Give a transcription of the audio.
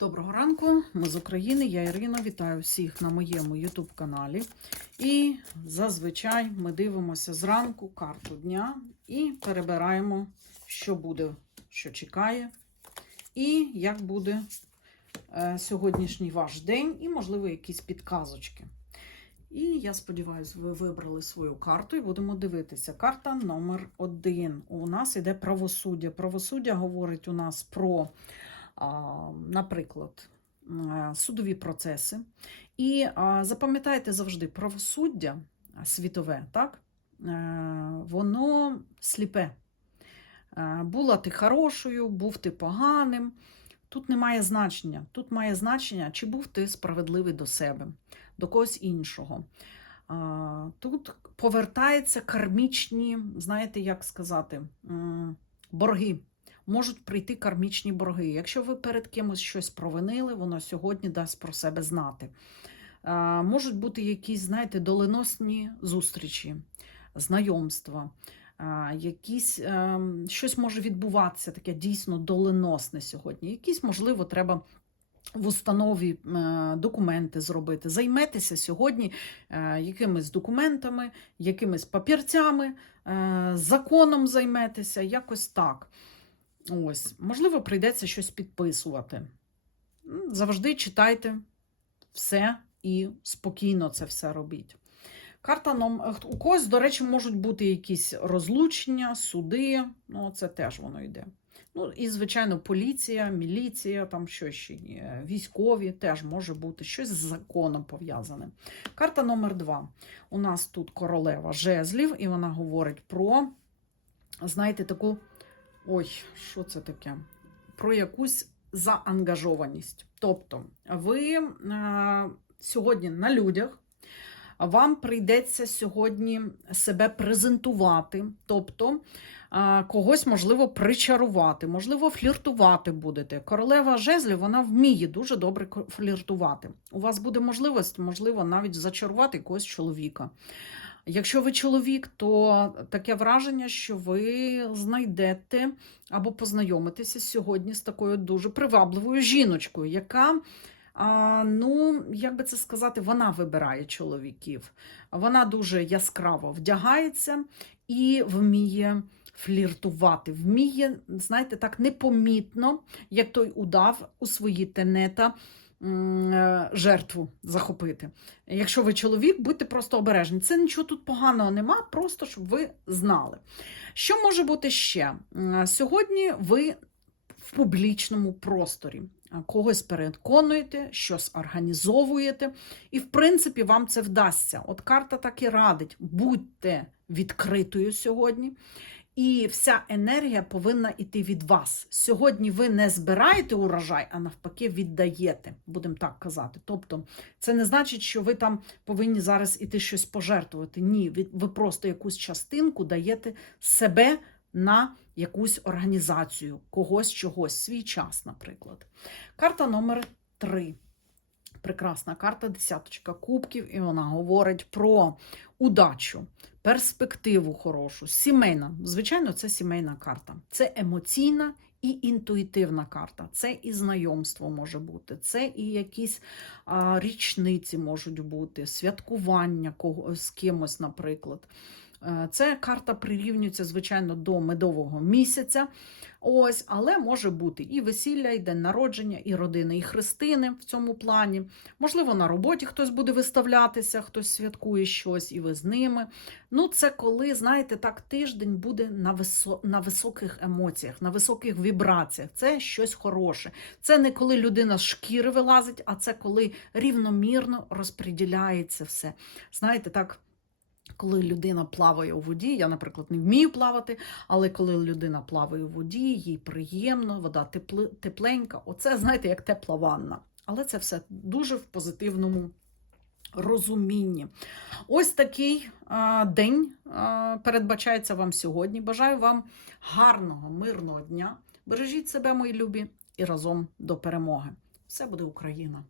Доброго ранку, ми з України, я Ірина. Вітаю всіх на моєму YouTube каналі. І зазвичай ми дивимося зранку карту дня і перебираємо, що буде, що чекає, і як буде е, сьогоднішній ваш день, і, можливо, якісь підказочки. І я сподіваюся, ви вибрали свою карту і будемо дивитися. Карта номер один. У нас іде правосуддя. Правосуддя говорить у нас про наприклад, е, судові процеси. І запам'ятайте завжди, правосуддя світове, так? е, воно сліпе. Е, Була ти хорошою, був ти поганим. Тут немає значення. Тут має значення, чи був ти справедливий до себе, до когось іншого. Тут повертаються кармічні, знаєте, як сказати, борги можуть прийти кармічні борги. Якщо ви перед кимось щось провинили, воно сьогодні дасть про себе знати. Можуть бути якісь, знаєте, доленосні зустрічі, знайомства, якісь, е, щось може відбуватися, таке дійсно доленосне сьогодні. Якісь, можливо, треба. В установі е, документи зробити, займетеся сьогодні е, якимись документами, якимись папірцями, законом займетеся, якось так. Ось, можливо, прийдеться щось підписувати. Завжди читайте все і спокійно це все робіть. Карта ном... У когось, до речі, можуть бути якісь розлучення, суди, ну, це теж воно йде. Ну, і, звичайно, поліція, міліція, там що ще є, військові теж може бути щось з законом пов'язане. Карта номер два. У нас тут королева жезлів, і вона говорить про, знаєте, таку Ой, що це таке? Про якусь заангажованість. Тобто, ви е, сьогодні на людях, вам прийдеться сьогодні себе презентувати, тобто е, когось можливо причарувати, можливо, фліртувати будете. Королева жезлів вона вміє дуже добре фліртувати. У вас буде можливість, можливо, навіть зачарувати якогось чоловіка. Якщо ви чоловік, то таке враження, що ви знайдете або познайомитеся сьогодні з такою дуже привабливою жіночкою, яка, ну, як би це сказати, вона вибирає чоловіків. Вона дуже яскраво вдягається і вміє фліртувати, вміє, знаєте, так непомітно, як той удав у свої тенета жертву захопити. Якщо ви чоловік, будьте просто обережні. Це нічого тут поганого нема, просто щоб ви знали. Що може бути ще? Сьогодні ви в публічному просторі. Когось переконуєте, щось організовуєте, і, в принципі, вам це вдасться. От карта так і радить: будьте відкритою сьогодні, і вся енергія повинна йти від вас. Сьогодні ви не збираєте урожай, а навпаки, віддаєте, будемо так казати. Тобто, це не значить, що ви там повинні зараз іти щось пожертвувати. Ні, ви, просто якусь частинку даєте себе на якусь організацію, когось чогось, свій час, наприклад. Карта номер 3. Прекрасна карта, десяточка кубків, і вона говорить про удачу, перспективу хорошу, сімейна. Звичайно, це сімейна карта. Це емоційна і інтуїтивна карта. Це і знайомство може бути, це і якісь а, річниці можуть бути, святкування кого, з кимось, наприклад. Е, Це карта прирівнюється, звичайно, до медового місяця. Ось, але може бути і весілля, і день народження, і родини, і хрестини в цьому плані. Можливо, на роботі хтось буде виставлятися, хтось святкує щось, і ви з ними. Ну, це коли, знаєте, так тиждень буде на, висо... на високих емоціях, на високих вібраціях. Це щось хороше. Це не коли людина з шкіри вилазить, а це коли рівномірно розподіляється все. Знаєте, так. Коли людина плаває у воді, я, наприклад, не вмію плавати, але коли людина плаває у воді, їй приємно, вода тепленька. Оце, знаєте, як тепла ванна. Але це все дуже в позитивному розумінні. Ось такий а, день а, передбачається вам сьогодні. Бажаю вам гарного, мирного дня. Бережіть себе, мої любі, і разом до перемоги. Все буде Україна!